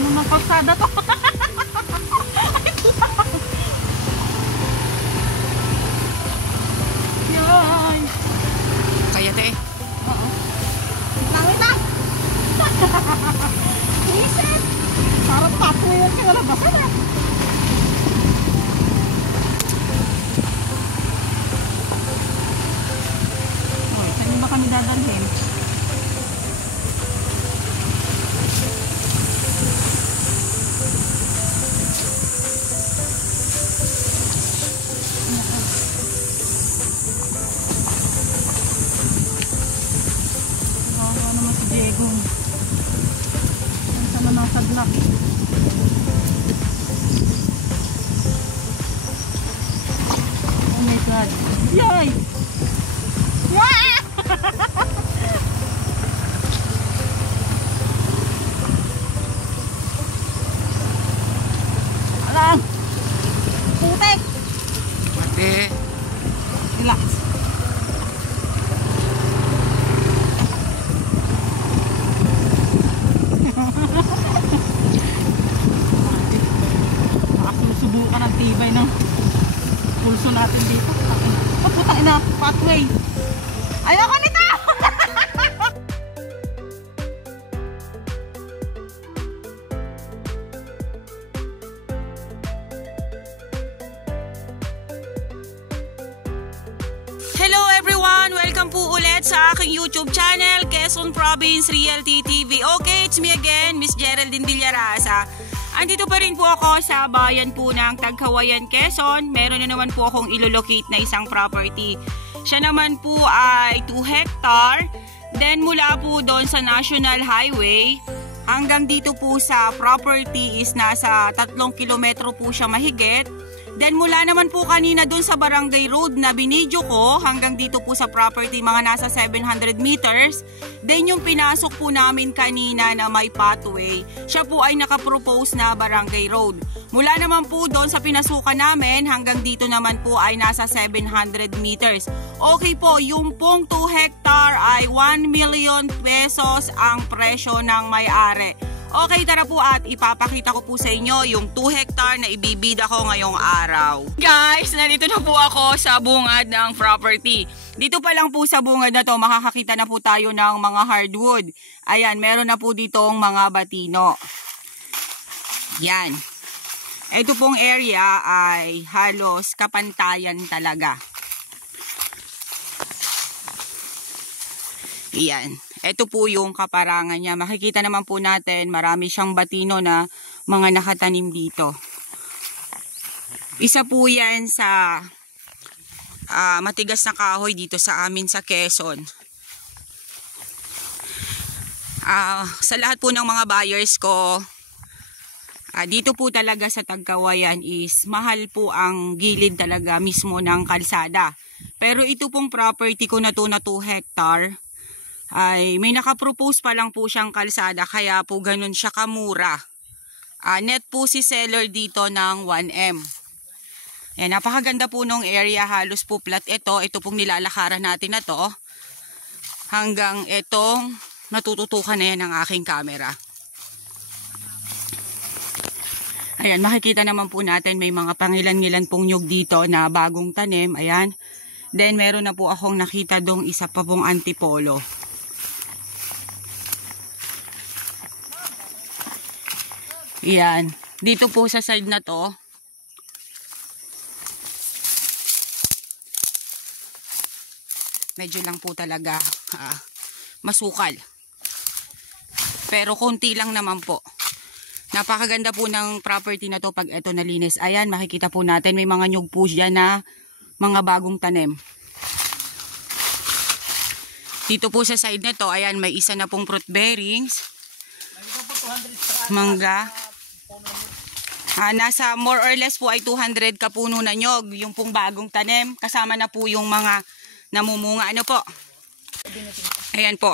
Ano ng kalsada to? Yan. Kaya te. Oo. Nakita! Isip! Parang pathway yan kinalabasan eh. Uy, saan ba kami dadalhin? Bawa naman si Diego. Saan na nasadlak? Oh my God. Yay! Yay! Alam! Putek! Ate. Relax. Susubukan ang tibay ng pulso natin dito. Oh, putang ina, pathway. Ayoko nito! Hello everyone! Welcome po ulit sa aking YouTube channel, Quezon Province Realty TV. Okay, it's me again, Miss Geraldine Villarasa. Andito pa rin po ako sa bayan po ng Tagkawayan, Quezon. Meron na naman po akong ilolocate na isang property. Siya naman po ay 2 hectare. Then mula po doon sa National Highway hanggang dito po sa property is nasa 3 kilometro po siya mahigit. Then mula naman po kanina doon sa Barangay Road na binidyo ko hanggang dito po sa property mga nasa 700 meters. Then yung pinasok po namin kanina na may pathway, siya po ay nakapropose na Barangay Road. Mula naman po doon sa pinasukan namin hanggang dito naman po ay nasa 700 meters. Okay po, yung pong 2 hectare ay 1 million pesos ang presyo ng may-ari. Okay, tara po at ipapakita ko po sa inyo yung 2 hectare na ibibida ko ngayong araw. Guys, nandito na po ako sa bungad ng property. Dito pa lang po sa bungad na to, makakakita na po tayo ng mga hardwood. Ayan, meron na po ditong mga batino. Yan. Ito pong area ay halos kapantayan talaga. Yan. Ito po yung kaparangan niya. Makikita naman po natin, marami siyang batino na mga nakatanim dito. Isa po yan sa matigas na kahoy dito sa amin sa Quezon. Sa lahat po ng mga buyers ko, dito po talaga sa Tagkawayan is mahal po ang gilid talaga mismo ng kalsada. Pero ito pong property ko na to na 2 hectare, ay may nakapropose pa lang po siyang kalsada kaya po ganun siya kamura. Net po si seller dito ng 1M. Ayan, napakaganda po nung area, halos po flat ito. Ito pong nilalakaran natin na to. Hanggang itong natututukan na yan ng aking camera. Ayan, makikita naman po natin may mga pangilan-ngilan pong nyug dito na bagong tanim. Ayan. Then meron na po akong nakita dong isa pa pong antipolo. Yan. Dito po sa side na to, medyo lang po talaga masukal. Pero konti lang naman po. Napakaganda po ng property na to pag ito nalinis. Ayan, makikita po natin may mga nyug po dyan na mga bagong tanim. Dito po sa side na to, ayan, may isa na pong fruit bearings. Mangga. Nasa more or less po ay 200 kapuno na nyog, yung pong bagong tanim, kasama na po yung mga namumunga. Ano po? Ayan po,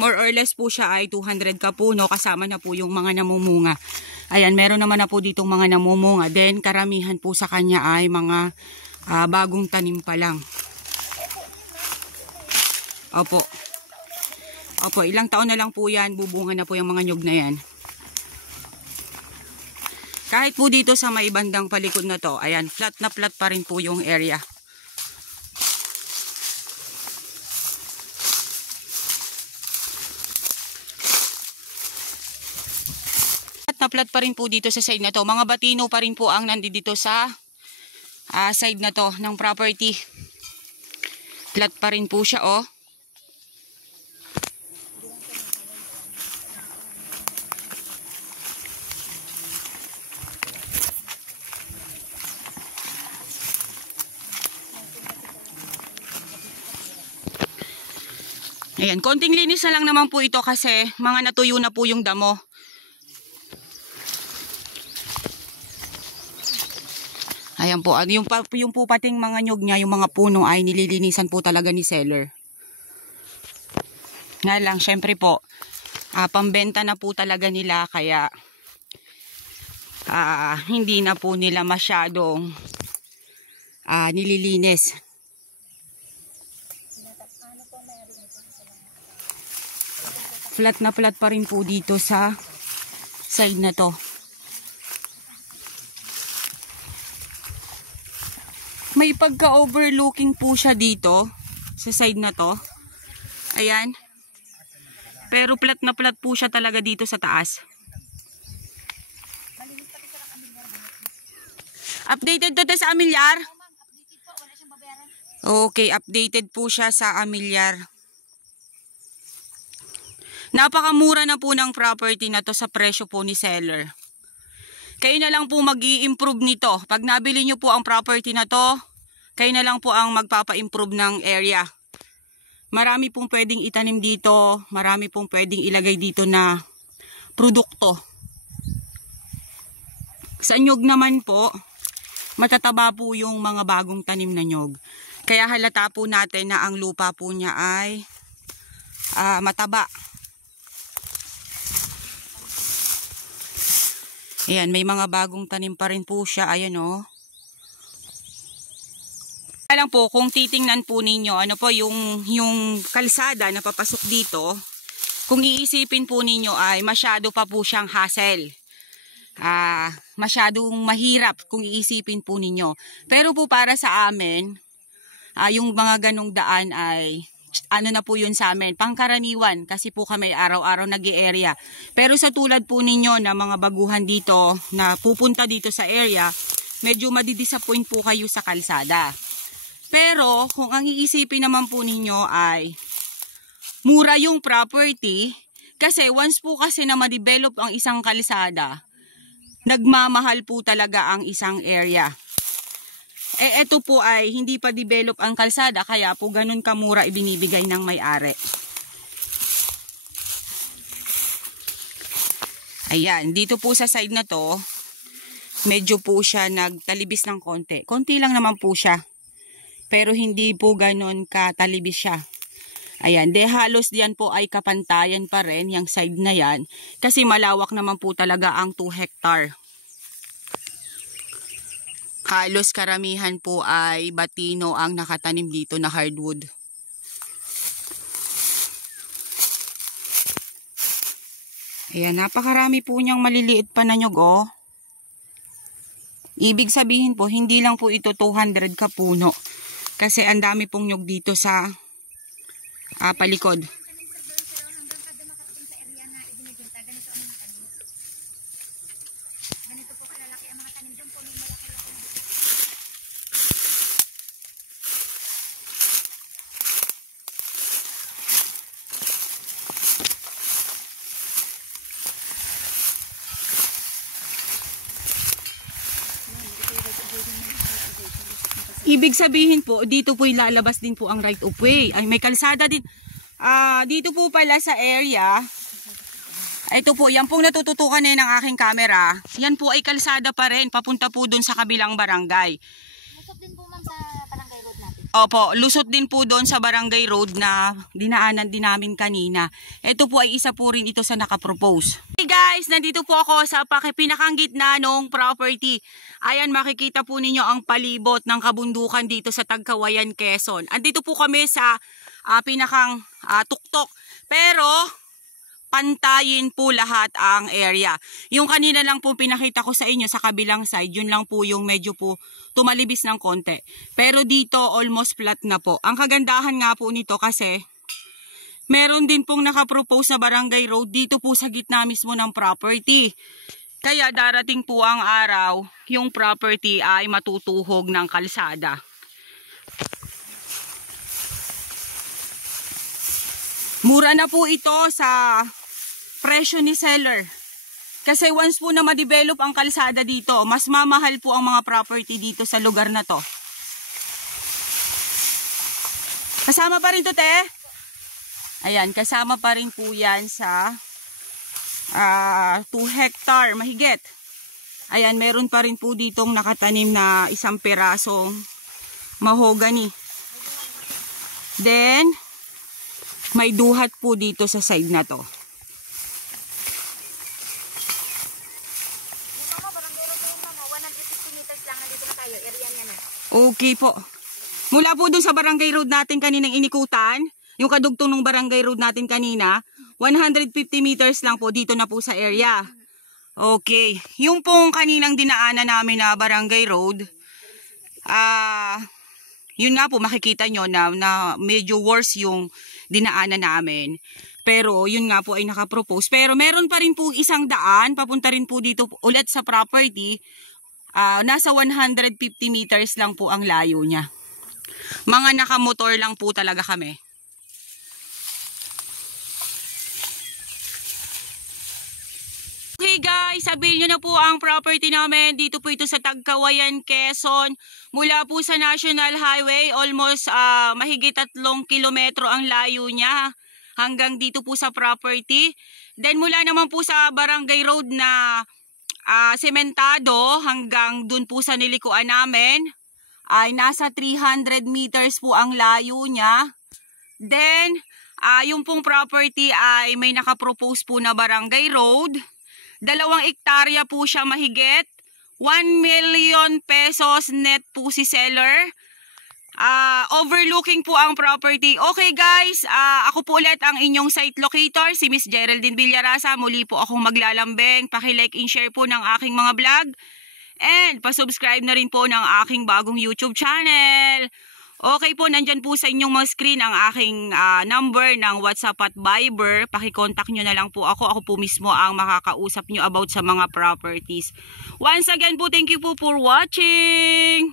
more or less po siya ay 200 kapuno, kasama na po yung mga namumunga. Ayan, meron naman na po ditong mga namumunga. Then, karamihan po sa kanya ay mga bagong tanim pa lang. Opo. Opo, ilang taon na lang po yan, bubunga na po yung mga nyog na yan. Kahit po dito sa may bandang palikod na to, ayan, flat na flat pa rin po yung area. Flat na flat pa rin po dito sa side na to. Mga batino pa rin po ang nandito sa side na to ng property. Flat pa rin po siya, oh. Ayan, konting linis na lang naman po ito kasi mga natuyo na po yung damo. Ayan po, yung po pating mga nyog niya, yung mga puno ay nililinisan po talaga ni seller. Nga lang, syempre po, pambenta na po talaga nila kaya hindi na po nila masyadong nililinis. Flat na flat pa rin po dito sa side na to. May pagka-overlooking po siya dito sa side na to. Ayan. Pero flat na flat po siya talaga dito sa taas. Updated to sa Amilyar? Okay, updated po siya sa Amilyar. Napakamura na po ng property na to sa presyo po ni seller. Kayo na lang po mag-i-improve nito. Pag nabili nyo po ang property na to, kayo na lang po ang magpapa-improve ng area. Marami pong pwedeng itanim dito, marami pong pwedeng ilagay dito na produkto. Sa nyog naman po, matataba po yung mga bagong tanim na nyog. Kaya halata po natin na ang lupa po niya ay mataba. Ayan, may mga bagong tanim pa rin po siya. Ayan, oh. Alam po, kung titingnan po ninyo, ano po, yung kalsada na papasok dito, kung iisipin po ninyo ay masyado pa po siyang hassle. Masyadong mahirap kung iisipin po ninyo. Pero po para sa amin, yung mga ganong daan ay ano na po yun sa amin, pangkaraniwan kasi po kami araw-araw nag-i-area. Pero sa tulad po ninyo na mga baguhan dito na pupunta dito sa area, medyo madidisappoint po kayo sa kalsada. Pero kung ang iisipin naman po ninyo ay mura yung property, kasi once po kasi na ma-develop ang isang kalsada, nagmamahal po talaga ang isang area. Ito po ay hindi pa develop ang kalsada, kaya po ganun kamura ibinibigay ng may-ari. Ayan, dito po sa side na to, medyo po siya nagtalibis ng konti. Konti lang naman po siya, pero hindi po ganun katalibis siya. Ayan, halos diyan po ay kapantayan pa rin yung side na yan, kasi malawak naman po talaga ang 2 hectare. Halos karamihan po ay batino ang nakatanim dito na hardwood. Ayan, napakarami po niyang maliliit pa na nyog, oh. Ibig sabihin po, hindi lang po ito 200 kapuno. Kasi ang dami pong nyog dito sa palikod. Ibig sabihin po, dito po ilalabas din po ang right of way. Ay, may kalsada din. Dito po pala sa area, ito po, yan pong natututukan na ng aking camera. Yan po ay kalsada pa rin, papunta po dun sa kabilang barangay. Lusot din po ma'am sa barangay road natin. Opo, lusot din po doon sa barangay road na dinaanan din namin kanina. Ito po ay isa po rin ito sa nakapropose. Hey guys, nandito po ako sa pinakang gitna ng property. Ayan, makikita po ninyo ang palibot ng kabundukan dito sa Tagkawayan, Quezon. Andito po kami sa pinakang tuktok. Pero pantayin po lahat ang area. Yung kanina lang po pinakita ko sa inyo sa kabilang side, yun lang po yung medyo po tumalibis ng konti. Pero dito almost flat na po. Ang kagandahan nga po nito kasi meron din pong nakapropose na barangay road dito po sa gitna mismo ng property. Kaya darating po ang araw, yung property ay matutuhog ng kalsada. Mura na po ito sa presyo ni seller. Kasi once po na ma-develop ang kalsada dito, mas mamahal po ang mga property dito sa lugar na to. Kasama pa rin to, te? Ayan, kasama pa rin po yan sa 2 hectare mahigit. Ayan, meron pa rin po ditong nakatanim na 1 pirasong mahogany. Then, may duhat po dito sa side na to. Okay po. Mula po dun sa barangay road natin kaninang inikutan, yung kadugtong ng barangay road natin kanina, 150 meters lang po dito na po sa area. Okay. Yung pong kaninang dinaanan namin na barangay road, yun nga po makikita nyo na medyo worse yung dinaanan namin. Pero yun nga po ay nakapropose. Pero meron pa rin po isang daan, papunta rin po dito ulit sa property. Nasa 150 meters lang po ang layo niya. Mga nakamotor lang po talaga kami. Okay guys, sabihin nyo na po ang property namin. Dito po ito sa Tagkawayan, Quezon. Mula po sa National Highway, almost mahigit 3 kilometro ang layo niya. Hanggang dito po sa property. Then mula naman po sa barangay road na sementado hanggang dun po sa nilikuan namin ay nasa 300 meters po ang layo niya. Then, yung pong property ay may nakapropose po na barangay road. 2 hektarya po siya mahigit. 1 million pesos net po si seller. Overlooking po ang property. Okay guys, ako po ulit ang inyong site locator, si Miss Geraldine Villarasa. Muli po akong maglalambing. Paki-like and share po ng aking mga vlog. And pasubscribe na rin po ng aking bagong YouTube channel. Okay po, nandyan po sa inyong mga screen ang aking number ng WhatsApp at Viber. Paki-contact nyo na lang po ako. Ako po mismo ang makakausap nyo about sa mga properties. Once again po, thank you po for watching.